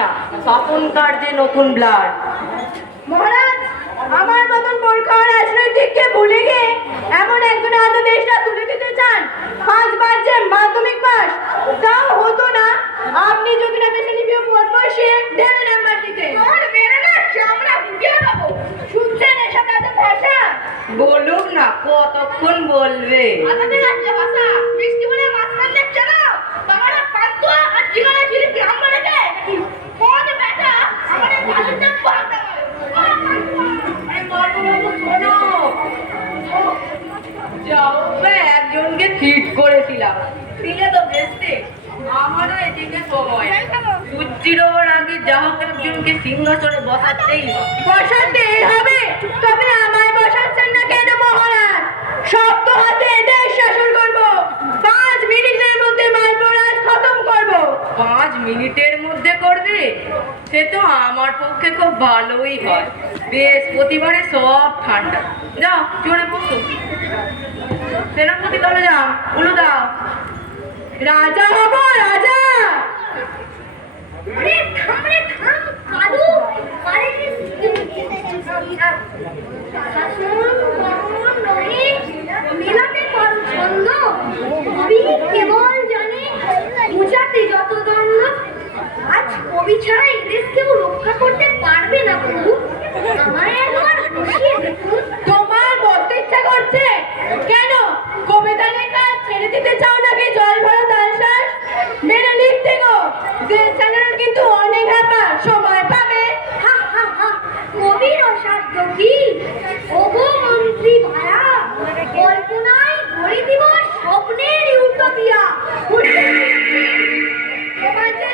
না তখনকার যে নতুন ব্লাড মহারাজ আমার মতন বোরখাওয়ার রাজনৈতিককে ভুলে গিয়ে এমন একজন আদৌ দেশটা তুলে দিতে চান পাঁচবার যে মাধ্যমিক পাস তাও হতো না। আপনি যদি না বেশি লিপিও পদ বসিয়ে দেন নাম্বার দিতে তোমার মেরে না চামড়া ফুটিয়ে দেবো। শুনছেন এসব এত ভাষা? বলুক না কতক্ষণ বলবে? আমাদের রাজ্যে ভাষা মিষ্টি বলে মাছ মান দেখছে না বাবারা পাত্র আর জিগারা জিলি গ্রাম বাড়াতে কোন বেটা আমাদের ভালো নাম পাল্টা আরে বাবু, বাবু, শোনো। যাবে একজনকে ফিট করেছিলাম। দিলে তো বেসতে আমারও এদিকে সময় সূর্যির ওপর আগে যা হোক একজনকে সিংহাসনে বসাতেই হবে। বসাতে হবে? তবে আমায় বসাচ্ছেন না কেন, মহারাজ? শক্ত হাতে এদের শাসন করব। পাঁচ মিনিটের মধ্যে মালপরাজ খতম করব। পাঁচ মিনিটের মধ্যে করবে? সে তো আমার পক্ষে খুব ভালোই হয়। বৃহস্পতিবারে সব ঠান্ডা। যাও, জোরে বসো। সেনাপতি দলে যাও, উলু দাও। রাজা হব রাজা! আরে খাম রে খাম কালু ছাড়া এই কেউ রক্ষা করতে পারবে না প্রভু আমায় একবার বসিয়ে দেখুন। তোমার বলতে ইচ্ছা করছে? কেন? কবিতা লেখা ছেড়ে দিতে চাও নাকি জল ভরা তালশ্বাস মেরে লিখতে গো। চালানোর কিন্তু অনেক ব্যাপার। সময় পাবে। হা হা হা। কবির অসাধ্য কি? ওগো মন্ত্রী ভায়া কল্পনায় গড়ে দিব স্বপ্নের ইউটোপিয়া। যে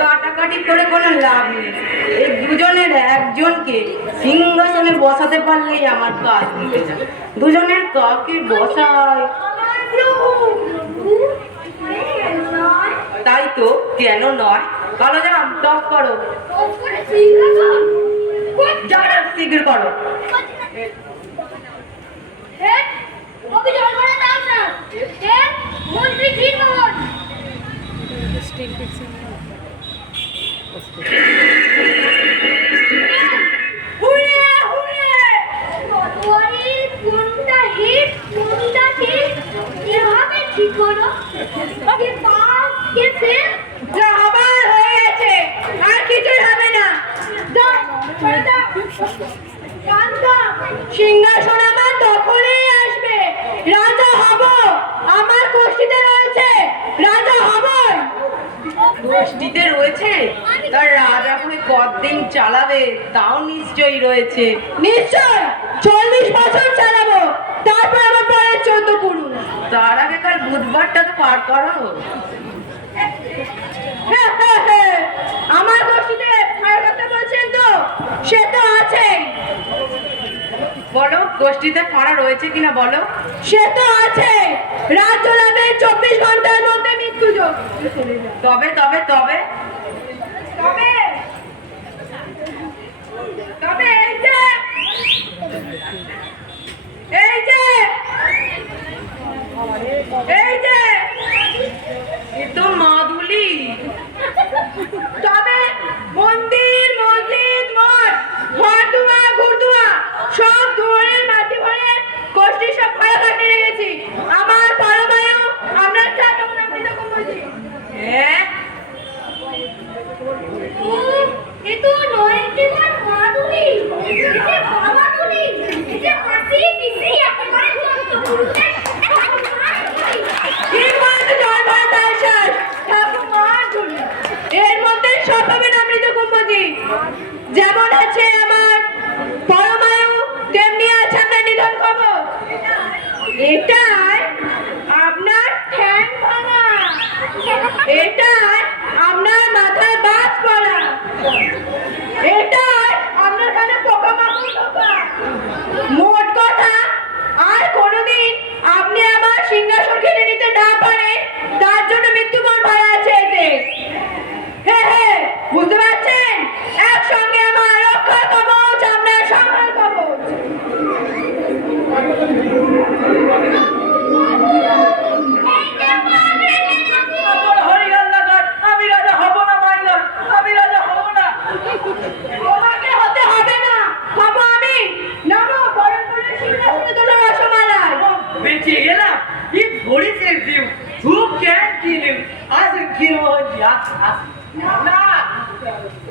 কাটাকাটি করে কোনো লাভ নেই। এই দুজনের একজনকে সিংহাসনে বসাতে পারলেই আমার কাজ দুজনের কাকে বসায়। তাই তো কেন নয়? কালো জাম টপ করো। যারা শীঘ্র করো হে কবি জল ভরে দাও না হে মন্ত্রী ক্ষীরমোহন হুরে হুরে তলোয়ারের কোনটা হিট কোনটা ঠিক এভাবে ঠিক হলো কে পাস কে ফেল যা হবার হয়ে গেছে আর কিছুই হবে না যাও ছেড়ে দাও শান্ত সিংহাসন আমার দখলেই আসবে। রাজা হব আমার কোষ্ঠীতে রয়েছে। রাজা গোষ্ঠীতে রয়েছে? তার হয়ে কতদিন চালাবে তাও নিশ্চয়ই রয়েছে। নিশ্চয় চল্লিশ বছর চালাবো। তারপর আমার পরের চোদ্দ পুরুষ তার আগে কাল বুধবারটা তো পার করো। হ্যাঁ, হ্যাঁ, হ্যাঁ। আমার গোষ্ঠীতে ভালো কথা বলছেন তো? সে তো আছেই। বলো গোষ্ঠীতে ফাঁড়া রয়েছে কিনা বলো? সে তো আছে রাজ্য লাভের চব্বিশ ঘণ্টার মধ্যে মৃত্যু তবে তবে তবে। তবে তবে এই যে এই যে এই যে এ তো মাদুলি তবে মন্দির মসজিদ মঠ ঘরদুয়া ঘুরদুয়া সব দুয়ারের মাটি ভরে কোষ্ঠী সব ভাড়া কাটিয়ে রেখেছি আমার পরমায়ু আমরা চাটক নামিত করেছি হ্যাঁ এ তো নয় কেবল মাদুলি এ যে বাবাদুলি এ যে হাসি পিসি একেবারে চন্ত পুরুষের ঠিক বলেছে জয় ভারত আশাস ঠাকুর মাদুলি এর মধ্যে সব পাবেন অমৃত কুম্ভজি যেমন আছে আমার পরমায়ু তেমনি আছে আপনার নিধন করব। এটাই আপনার ঠ্যাং ভাঙা। এটাই আপনার মাথায় বাজ পড়া। এটাই আপনার কানে পোকামাকড় ঢোকা মোট কথা আর কোনোদিন আপনি আমার সিংহাসন কেড়ে নিতে না পারেন তার জন্য মৃত্যুবরণ ভাড়া আছে এতে হে হে বুঝতে পারছেন একসঙ্গে আমার রক্ষা কবচ আপনার সংহার কবচ আমার হরিগাল লাগার আমি রাজা হব না মাইগার আমি রাজা হব না তোমাকে হতে হবে না হব আমি নমো বরণ করে সিংহাসনে তোলো রসমালাই বেঁচে গেলাম কি ধরেছে দিও ধূপ কেন কিনে আজ কিনব হচ্ছে আজ? আজ না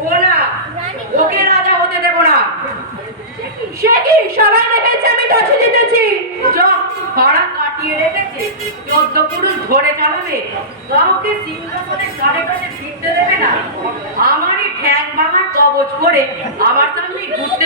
ও না ওকে রাজা হতে দেবো না। সে কি? সবাই দেখেছে আমি দশে জিতেছি। ভাড়া কাটিয়ে রেখেছে চোদ্দ পুরুষ ধরে চালাবে কাউকে সিংহাসনে কারে কাছে ফিরতে দেবে না। আমারই ঠ্যাং ভাঙার কবচ করে আমার সামনে ঘুরতে